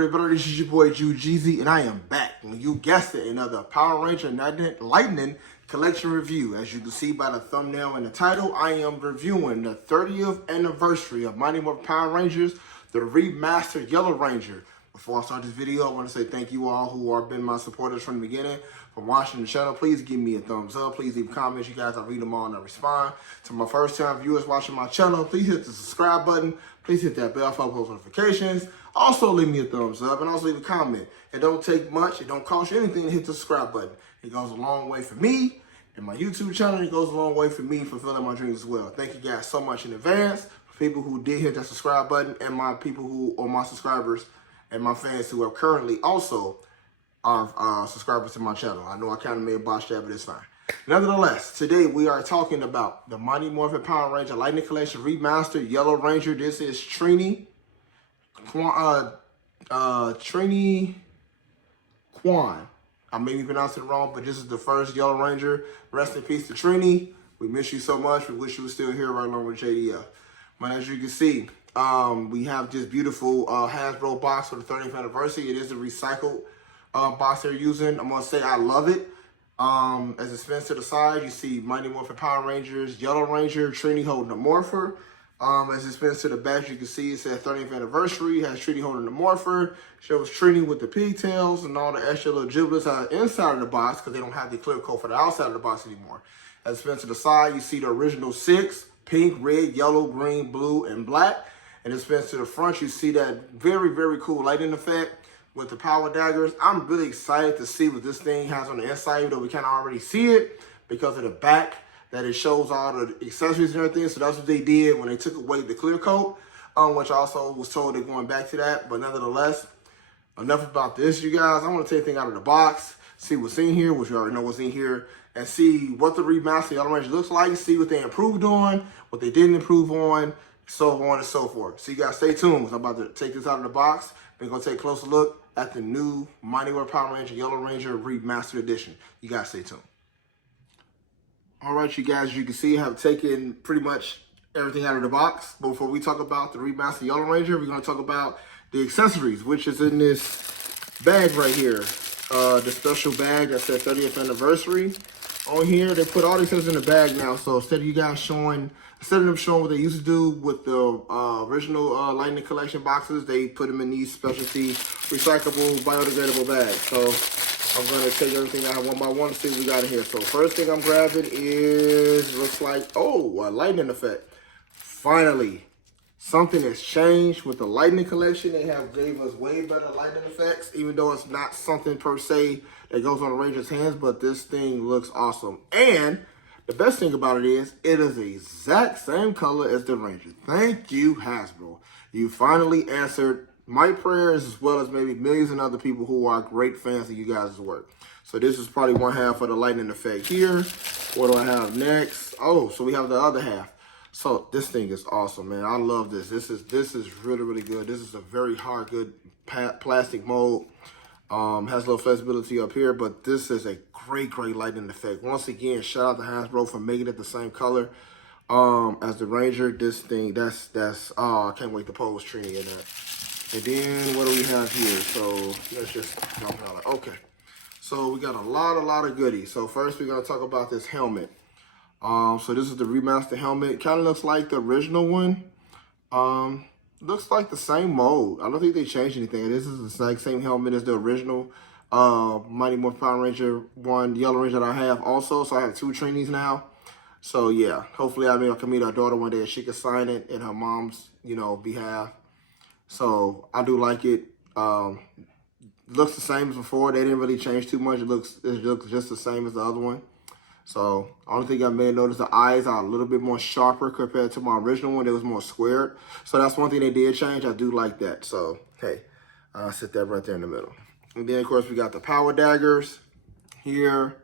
everybody? This is your boy Jeezy, and I am back. And you guessed it, another Power Ranger Lightning Collection review. As you can see by the thumbnail and the title, I am reviewing the 30th anniversary of Mighty Morphin Power Rangers, the remastered Yellow Ranger. Before I start this video, I want to say thank you all who have been my supporters from the beginning. For watching the channel, please give me a thumbs up. Please leave comments. You guys, I read them all and I respond. To my first time viewers watching my channel, please hit the subscribe button. Please hit that bell for post notifications. Also, leave me a thumbs up and also leave a comment. It don't take much. It don't cost you anything to hit the subscribe button. It goes a long way for me and my YouTube channel. It goes a long way for me fulfilling my dreams as well. Thank you guys so much in advance for people who did hit that subscribe button and my people who are my subscribers and my fans who are currently also are subscribers to my channel. I know I kind of may have botched that, but it's fine. Nevertheless, today we are talking about the Mighty Morphin Power Ranger Lightning Collection Remastered Yellow Ranger. This is Trini Kwan. I may be pronouncing it wrong, but this is the first Yellow Ranger. Rest in peace to Trini. We miss you so much. We wish you were still here right along with JDF. But as you can see, we have this beautiful Hasbro box for the 30th anniversary. It is a recycled box they're using. I'm going to say I love it. As it spins to the side, you see Mighty Morphin Power Rangers, Yellow Ranger, Trini holding the Morpher. As it spins to the back, you can see it says 30th anniversary, has Trini holding the Morpher, shows Trini with the pigtails and all the extra little giblets inside of the box because they don't have the clear coat for the outside of the box anymore. As it spins to the side, you see the original 6, pink, red, yellow, green, blue, and black. And it spins to the front, you see that very, very cool lighting effect with the power daggers. I'm really excited to see what this thing has on the inside, even though we can already see it because of the back that it shows all the accessories and everything. So that's what they did when they took away the clear coat, which I also was told they're going back to that. But nevertheless, enough about this, you guys. I want to take things out of the box, see what's in here, which you already know what's in here, and see what the remastered Yellow Ranger looks like, see what they improved on, what they didn't improve on, so on and so forth. So you guys stay tuned, because I'm about to take this out of the box. We're going to take a closer look at the new Mighty Morphin Power Ranger Yellow Ranger Remastered Edition. You guys stay tuned. All right, you guys, you can see I have taken pretty much everything out of the box. But before we talk about the Remastered Yellow Ranger, we're going to talk about the accessories, which is in this bag right here. The special bag that says 30th anniversary. On here, they put all the accessories in the bag now. So instead of you guys showing, instead of them showing what they used to do with the original Lightning Collection boxes, they put them in these specialty recyclable, biodegradable bags. So I'm going to take everything out one by one to see what we got in here. So first thing I'm grabbing is, looks like, oh, a lightning effect. Finally, something has changed with the Lightning Collection. They have gave us way better lightning effects, even though it's not something per se that goes on the Ranger's hands, but this thing looks awesome. And the best thing about it is the exact same color as the Ranger. Thank you, Hasbro. You finally answered my prayers, as well as maybe millions of other people who are great fans of you guys' work. So this is probably one half of the lightning effect here. What do I have next? Oh, so we have the other half. So this thing is awesome, man. I love this. This is really, really good. This is a very hard, good plastic mold. Has a little flexibility up here, but this is a great, great lightning effect. Once again, shout out to Hasbro for making it the same color as the Ranger. This thing, that's I can't wait to pose Trini in that. And then what do we have here? So let's just jump out. Okay, so we got a lot of goodies. So first we're gonna talk about this helmet. So this is the remastered helmet. Kind of looks like the original one. Looks like the same mold. I don't think they changed anything. This is the same helmet as the original Mighty Morphin Power Ranger one Yellow Ranger that I have also. So I have 2 Trinis now. So yeah, hopefully I can meet our daughter one day and she can sign it in her mom's, behalf. So I do like it. Looks the same as before. They didn't really change too much. It looks just the same as the other one. So only thing I may have noticed, the eyes are a little bit more sharper compared to my original one. It was more squared. So that's one thing they did change. I do like that. So hey, I'll sit that right there in the middle. And then of course we got the power daggers here.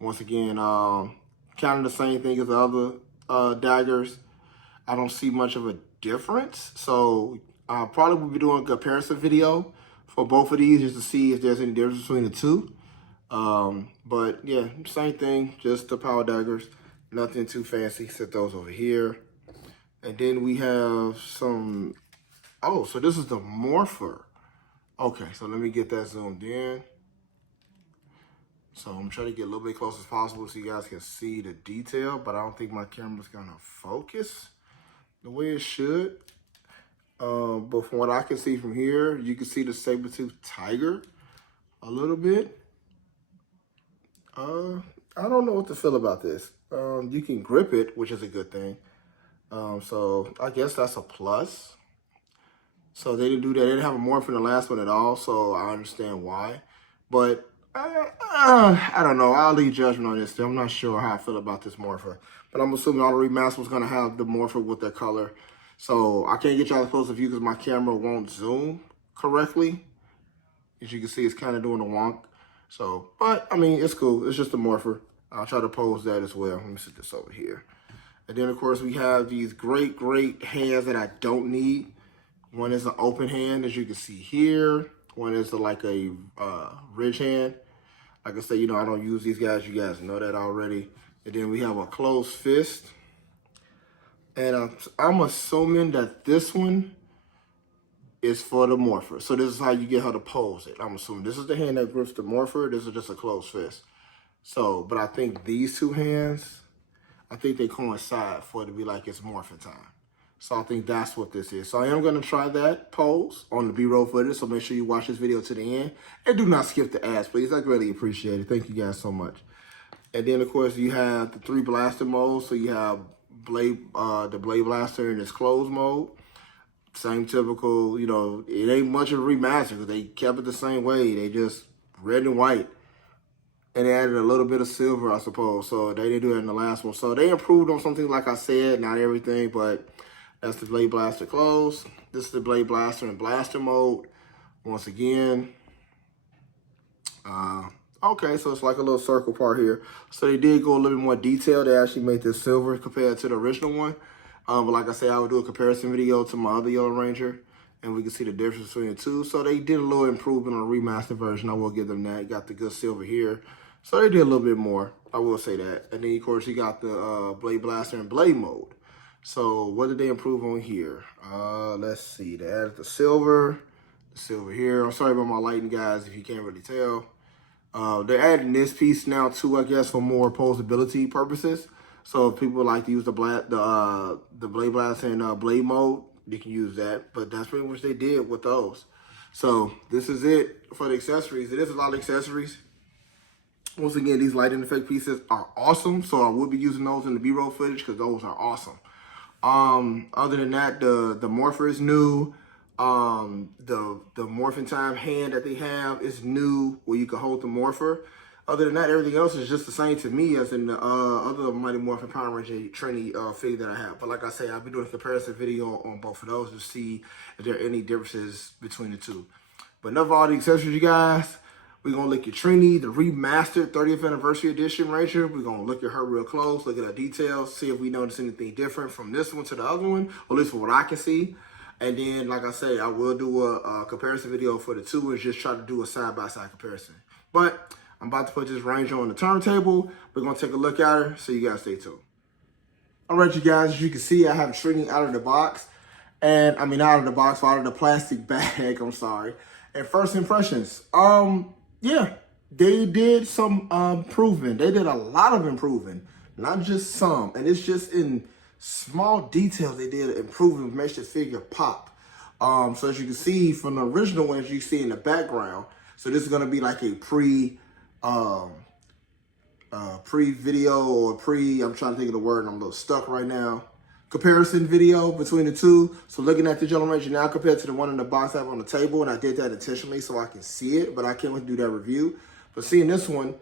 Once again, kind of the same thing as the other daggers. I don't see much of a difference. So I probably will be doing a comparison video for both of these just to see if there's any difference between the two. But yeah, same thing, just the power daggers, nothing too fancy. Set those over here. And then we have some, oh, so this is the Morpher. Okay, so let me get that zoomed in. So I'm trying to get a little bit close as possible so you guys can see the detail, but I don't think my camera's gonna focus the way it should. But from what I can see from here, you can see the saber-toothed tiger a little bit. I don't know what to feel about this. You can grip it, which is a good thing. So I guess that's a plus. So they didn't do that. They didn't have a morph in the last one at all, so I understand why. But I don't know. I'll leave judgment on this. I'm not sure how I feel about this morpher. But I'm assuming all the remaster was going to have the morpher with their color. So I can't get y'all a closer view because my camera won't zoom correctly. As you can see, it's kind of doing a wonk. So, but I mean, it's cool. It's just a morpher. I'll try to pose that as well. Let me set this over here. And then, of course, we have these great hands that I don't need. One is an open hand, as you can see here. One is like a ridge hand. Like I said, you know, I don't use these guys. You guys know that already. And then we have a closed fist. And I'm assuming that this one is for the morpher. So this is how you get her to pose it. I'm assuming this is the hand that grips the morpher. This is just a closed fist. So, but I think these two hands, I think they coincide for it to be like it's morphin' time. So I think that's what this is. So I am going to try that pose on the B-roll footage. So make sure you watch this video to the end. And do not skip the ads, please. I really appreciate it. Thank you guys so much. And then, of course, you have the 3 blaster modes. So you have the Blade Blaster in its closed mode. Same typical, you know, it ain't much of a remaster because they kept it the same way. They just red and white. And they added a little bit of silver, I suppose. So they didn't do it in the last one. So they improved on something, like I said, not everything, but that's the Blade Blaster closed. This is the Blade Blaster in blaster mode. Once again. Okay, so it's like a little circle part here. So they did go a little bit more detailed. They actually made this silver compared to the original one. But like I said, I would do a comparison video to my other Yellow Ranger, and we can see the difference between the two. So they did a little improvement on the remastered version. I will give them that. Got the good silver here. So they did a little bit more. I will say that. And then, of course, you got the Blade Blaster in Blade mode. So what did they improve on here? Let's see. They added the silver here. I'm sorry about my lighting, guys, if you can't really tell. They're adding this piece now, too, I guess, for more posability purposes. So if people like to use the Blade Blaster in Blade mode, they can use that. But that's pretty much what they did with those. So this is it for the accessories. It is a lot of accessories. Once again, these lighting effect pieces are awesome. So I will be using those in the B-roll footage because those are awesome. Other than that, the morpher is new. The morphin' time hand that they have is new, where you can hold the morpher. Other than that, everything else is just the same to me as in the other Mighty Morphin Power Ranger Trini figure that I have. But like I say, I'll be doing a comparison video on both of those to see if there are any differences between the two. But enough of all the accessories, you guys. We're going to look at Trini, the remastered 30th anniversary edition Ranger. We're going to look at her real close, look at her details, see if we notice anything different from this one to the other one, or at least from what I can see. And then, like I say, I will do a comparison video for the two and just try to do a side-by-side comparison. But I'm about to put this Ranger on the turntable. We're going to take a look at her, so you guys stay tuned. All right, you guys, as you can see, I have Trini out of the box. And, I mean, out of the box, out of the plastic bag, I'm sorry. And first impressions, yeah, they did some improving. They did a lot of improving, not just some. And it's just in small details they did improving, makes the figure pop. So as you can see from the original one, as you see in the background, so this is going to be like a pre-video or I'm trying to think of the word and I'm a little stuck right now, comparison video between the two. So looking at the Yellow Ranger now compared to the one in the box I have on the table, and I did that intentionally so I can see it, but I can't wait to do that review. But seeing this one,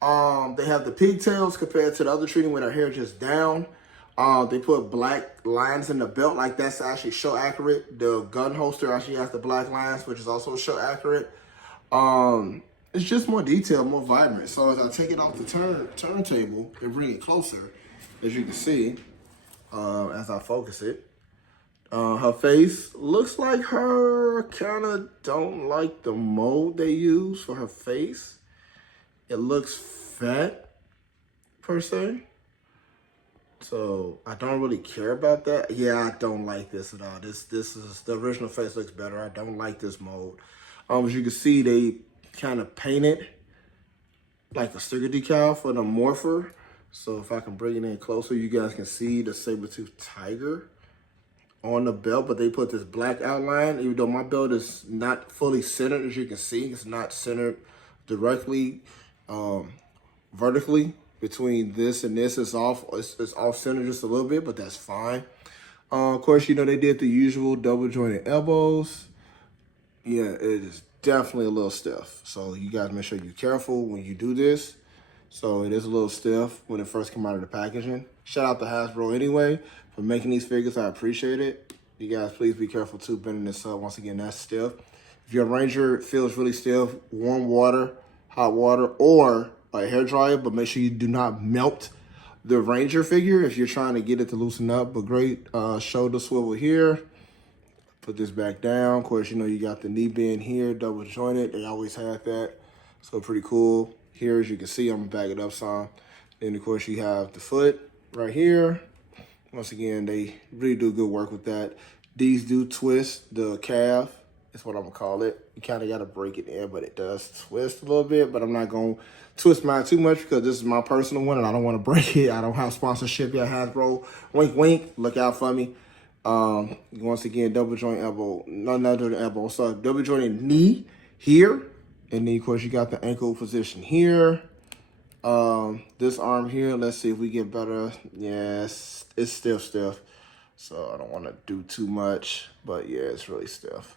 they have the pigtails compared to the other Trini with her hair just down. They put black lines in the belt, like that's actually show accurate. The gun holster actually has the black lines, which is also show accurate. It's just more detailed, more vibrant. So as I take it off the turntable and bring it closer, as you can see, as I focus it, her face looks like her kind of don't like the mold they use for her face. It looks fat, per se. So I don't really care about that. Yeah, I don't like this at all. This is the original face looks better. I don't like this mold. As you can see, they kind of painted like a sticker decal for the Morpher. So if I can bring it in closer, you guys can see the saber-tooth tiger on the belt, but they put this black outline. Even though my belt is not fully centered, as you can see, it's not centered directly vertically between this and this. It's off center just a little bit, but that's fine. Of course, you know, they did the usual double jointed elbows. Yeah, it is definitely a little stiff. So you guys make sure you're careful when you do this. So it is a little stiff when it first came out of the packaging. Shout out to Hasbro anyway for making these figures. I appreciate it. You guys, please be careful too bending this up. Once again, that's stiff. If your Ranger feels really stiff, warm water, hot water, or a hair dryer, but make sure you do not melt the Ranger figure if you're trying to get it to loosen up. But great shoulder swivel here. Put this back down. Of course, you know, you got the knee bend here, double jointed. They always had that. So pretty cool. Here, as you can see, I'm gonna back it up some. Then, of course, you have the foot right here. Once again, they really do good work with that. These do twist the calf. That's what I'm gonna call it. You kind of gotta break it in, but it does twist a little bit. But I'm not gonna twist mine too much because this is my personal one and I don't want to break it. I don't have sponsorship yet, Hasbro. Wink, wink. Look out for me. Once again, double joint elbow. No, not double elbow. So double jointed knee here. And then, of course, you got the ankle position here. This arm here, let's see if we get better. Yes, it's still stiff. So I don't want to do too much. But, yeah, it's really stiff.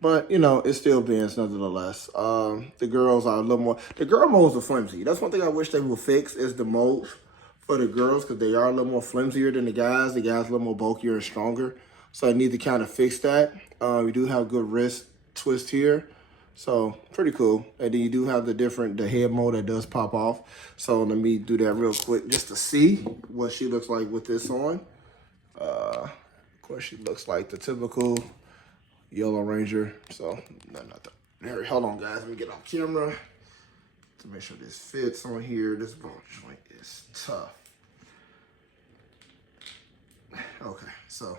But, you know, it still bends nonetheless. The girls are a little more. The girl molds are flimsy. That's one thing I wish they would fix is the molds for the girls because they are a little more flimsier than the guys. The guys are a little more bulkier and stronger. So I need to kind of fix that. We do have good wrist twist here. So pretty cool. And then you do have the head mold that does pop off. So let me do that real quick just to see what she looks like with this on. Of course, she looks like the typical Yellow Ranger. So not the, there. Hold on, guys. Let me get on camera to make sure this fits on here. This ball joint is tough. Okay, so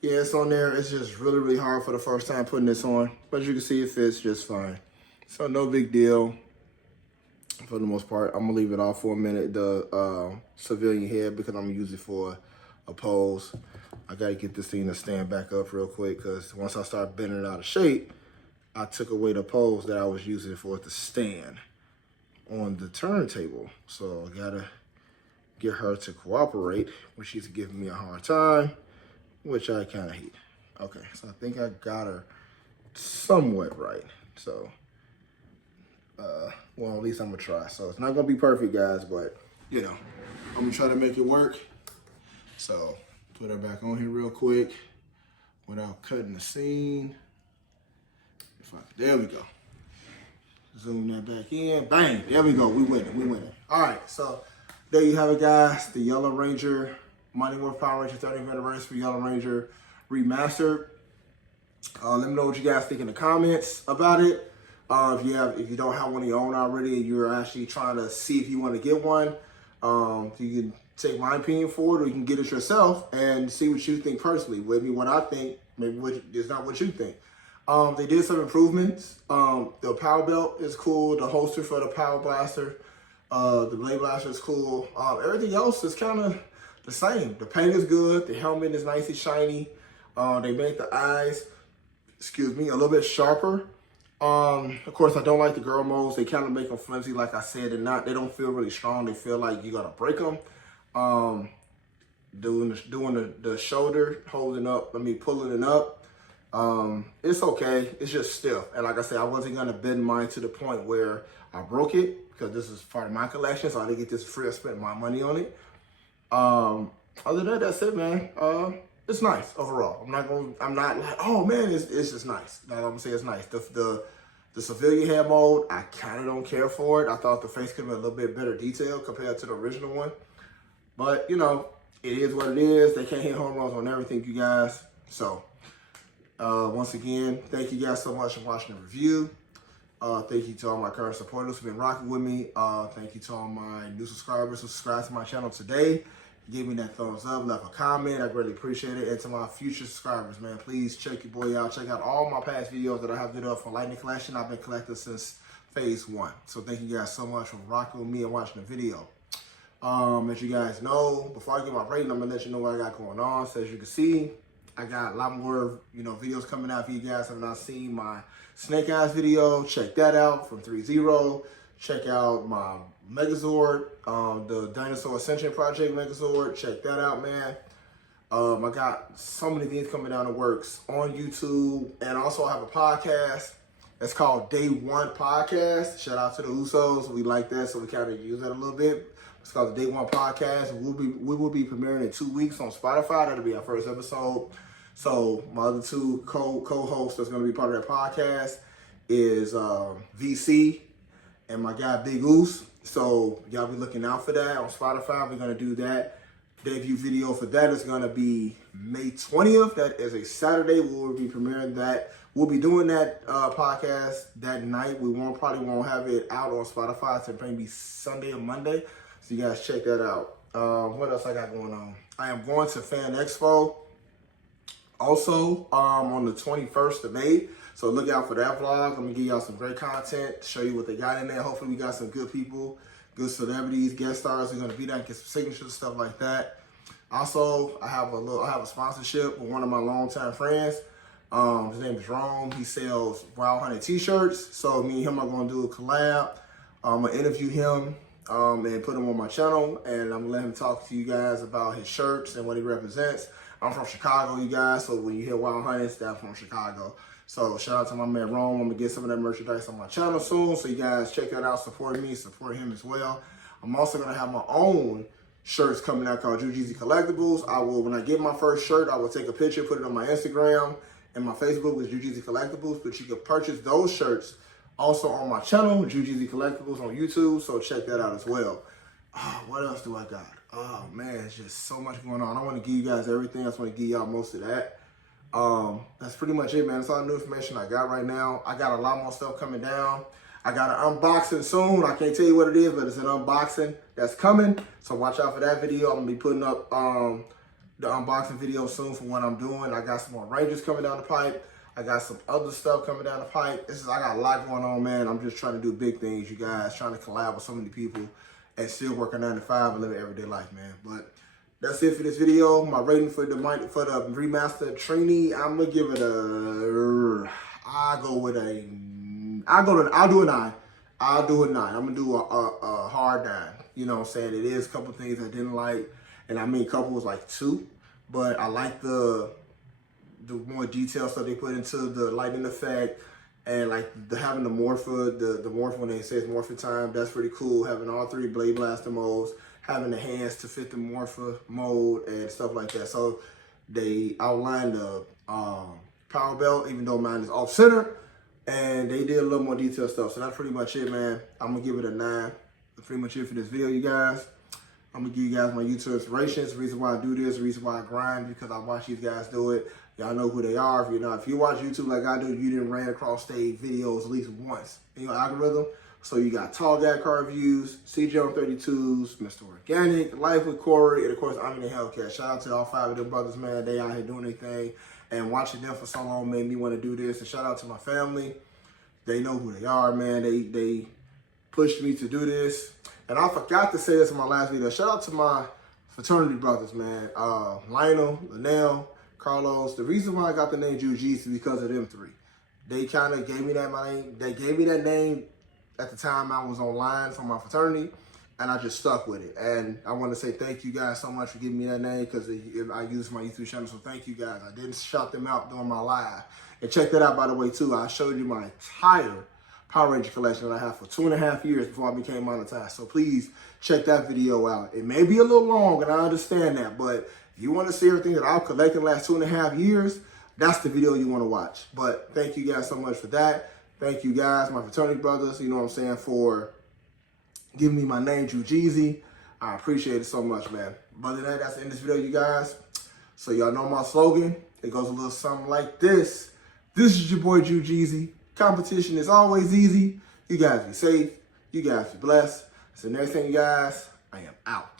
yeah, it's on there. It's just really, really hard for the first time putting this on. But as you can see, it fits just fine. So no big deal for the most part. I'm going to leave it off for a minute, the civilian head, because I'm going to use it for a pose. I got to get this thing to stand back up real quick because once I start bending it out of shape, I took away the pose that I was using for it to stand on the turntable. So I got to get her to cooperate when she's giving me a hard time, which I kind of hate. Okay, so I think I got her somewhat right. So, well, at least I'm gonna try. So it's not gonna be perfect, guys, but you know, I'm gonna try to make it work. So put her back on here real quick without cutting the scene. There we go. Zoom that back in. Bang, there we go. We winning. All right, so there you have it, guys. The Yellow Ranger Mighty Morphin Power Ranger 30th anniversary Yellow Ranger Remastered. Let me know what you guys think in the comments about it. If you don't have one of your own already and you're actually trying to see if you want to get one, you can take my opinion for it, or you can get it yourself and see what you think personally. Maybe what I think, maybe it's not what you think. They did some improvements. The power belt is cool. The holster for the power blaster, the blade blaster is cool. Everything else is kind of the same. The paint is good. The helmet is nice and shiny. They made the eyes, a little bit sharper. Of course, I don't like the girl molds. They kind of make them flimsy, like I said, and they don't feel really strong. They feel like you gotta break them. Doing the shoulder, pulling it up. It's okay. It's just stiff. And like I said, I wasn't gonna bend mine to the point where I broke it because this is part of my collection, so I didn't get this free. I spent my money on it. Other than that, that's it, man. It's nice overall. I'm not like, oh man, it's just nice. That's what I'm gonna say, it's nice. The civilian head mold, I kind of don't care for it. I thought the face could have been a little bit better detail compared to the original one. But, you know, it is what it is. They can't hit home runs on everything, you guys. So, once again, thank you guys so much for watching the review. Thank you to all my current supporters who've been rocking with me. Thank you to all my new subscribers who subscribed to my channel today. Give me that thumbs up, left a comment. I greatly appreciate it. And to my future subscribers, man, please check your boy out. Check out all my past videos that I have did up for Lightning Collection. I've been collecting since phase 1. So thank you guys so much for rocking with me and watching the video. As you guys know, before I get my rating, I'm gonna let you know what I got going on. So as you can see, I got a lot more, videos coming out for you guys. Have not seen my Snake Eyes video? Check that out from 3.0. Check out my Megazord, the Dinosaur Ascension Project Megazord. Check that out, man. I got so many things coming down the works on YouTube, and also I have a podcast. It's called Day One Podcast. Shout out to the Usos. We like that, so we kind of use that a little bit. It's called the Day One Podcast. We will be premiering in 2 weeks on Spotify. That'll be our first episode. So my other two co-hosts that's going to be part of that podcast is VC and my guy Big Goose. So y'all be looking out for that on Spotify. We're going to do that. Debut video for that is going to be May 20th. That is a Saturday. We will be premiering that. We'll be doing that podcast that night. We probably won't have it out on Spotify until maybe Sunday or Monday. So you guys check that out. What else I got going on? I am going to Fan Expo also on the 21st of May. So look out for that vlog. I'm going to give y'all some great content, show you what they got in there. Hopefully we got some good people, good celebrities, guest stars are going to be there and get some signatures, stuff like that. Also, I have a sponsorship with one of my longtime friends. His name is Rome. He sells Wild Honey t-shirts. So me and him are going to do a collab. I'm going to interview him and put him on my channel. And I'm going to let him talk to you guys about his shirts and what he represents. I'm from Chicago, you guys. So when you hear Wild Honey, that's from Chicago. So shout out to my man Rome. I'm going to get some of that merchandise on my channel soon. So you guys check that out. Support me. Support him as well. I'm also going to have my own shirts coming out called Jujeezy Collectibles. When I get my first shirt, I will take a picture, put it on my Instagram and my Facebook with Jujeezy Collectibles. But you can purchase those shirts also on my channel, Jujeezy Collectibles on YouTube. So check that out as well. What else do I got? Oh man, it's just so much going on. I want to give you guys everything. I just want to give y'all most of that. That's pretty much it, man. That's all the new information I got right now. I got a lot more stuff coming down. I got an unboxing soon. I can't tell you what it is, but it's an unboxing that's coming. So watch out for that video. I'm going to be putting up the unboxing video soon for what I'm doing. I got some more Rangers coming down the pipe. I got some other stuff coming down the pipe. I got a lot going on, man. I'm just trying to do big things, you guys. Trying to collab with so many people and still work a 9 to 5 and live an everyday life, man. But that's it for this video. My rating for the Remastered Trini, I'm gonna give it I'll do a 9. I'll do a 9. I'm gonna do a hard 9. You know what I'm saying? It is a couple things I didn't like, and I mean a couple was like 2, but I like the more detailed stuff they put into the lighting effect, and like having the morpher, the morph when they say it's morpher time, that's pretty cool. Having all 3 Blade Blaster modes, having the hands to fit the morpher mode and stuff like that. So they outlined the power belt, even though mine is off center, and they did a little more detailed stuff. So that's pretty much it, man. I'm gonna give it a 9. That's pretty much it for this video, you guys. I'm gonna give you guys my YouTube inspirations, the reason why I do this, the reason why I grind, because I watch these guys do it. Y'all know who they are. If you watch YouTube like I do, you didn't ran across stage videos at least once in your algorithm. So you got Tall Guy Car Reviews, CJ on 32s, Mr. Organic, Life with Corey, and of course I'm in the Hellcat. Shout out to all 5 of them brothers, man. They out here doing their thing, and watching them for so long made me want to do this. And shout out to my family. They know who they are, man. They pushed me to do this. And I forgot to say this in my last video. Shout out to my fraternity brothers, man. Lionel, Linnell, Carlos. The reason why I got the name Jujeezy is because of them 3. They kind of gave me that name. They gave me that name at the time I was online for my fraternity, and I just stuck with it. And I want to say thank you guys so much for giving me that name, because I use my YouTube channel, so thank you guys. I didn't shout them out during my live. And check that out, by the way, too. I showed you my entire Power Ranger collection that I have for 2.5 years before I became monetized. So please check that video out. It may be a little long, and I understand that, but if you want to see everything that I've collected the last 2.5 years, that's the video you want to watch. But thank you guys so much for that. Thank you guys, my fraternity brothers, you know what I'm saying, for giving me my name, Jujeezy. I appreciate it so much, man. But other than that, that's the end of this video, you guys. So y'all know my slogan. It goes a little something like this. This is your boy, Jujeezy. Competition is always easy. You guys be safe. You guys be blessed. So next thing, you guys, I am out.